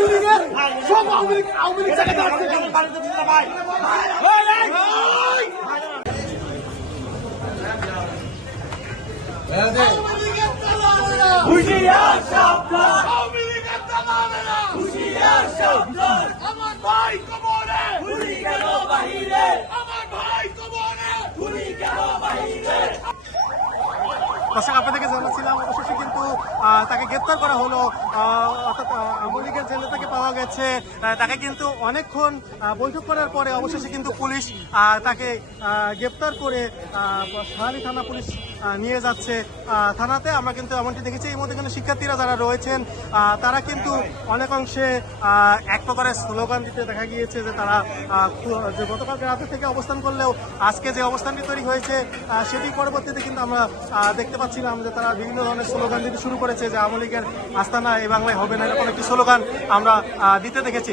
বিল্ডিংয়ের সব আওয়ামী লীগ জায়গাতে আসছে হুঁশিয়ার সাবধান আওয়ামী লীগের দালালেরা হুঁশিয়ার সাবধান আমার ভাই কবরে গুলি কেন বাহিরে আমার ভাই কবরে গুলি কেন বাহিরে। দর্শক আপনাদেরকে জানাচ্ছিলাম অবশেষে কিন্তু তাকে গ্রেপ্তার করা হলো, অর্থাৎ আওয়ামী লীগের জেলে থেকে পাওয়া গেছে। তাকে কিন্তু অনেকক্ষণ বৈঠক করার পরে অবশেষে কিন্তু পুলিশ তাকে গ্রেপ্তার করে সাহালি থানা পুলিশ নিয়ে যাচ্ছে থানাতে। আমরা কিন্তু এমনটি দেখেছি এই মধ্যে কিন্তু শিক্ষার্থীরা যারা রয়েছেন তারা কিন্তু অনেক অংশে এক প্রকারের স্লোগান দিতে দেখা গিয়েছে যে তারা যে গতকালকে রাতে থেকে অবস্থান করলেও আজকে যে অবস্থানটি তৈরি হয়েছে সেটি পরবর্তীতে কিন্তু আমরা দেখতে পাচ্ছিলাম যে তারা বিভিন্ন ধরনের স্লোগান দিতে শুরু করেছে যে আওয়ামী লীগের আস্তানা এই বাংলায় হবে না, এরকম একটি স্লোগান আমরা দিতে দেখেছি।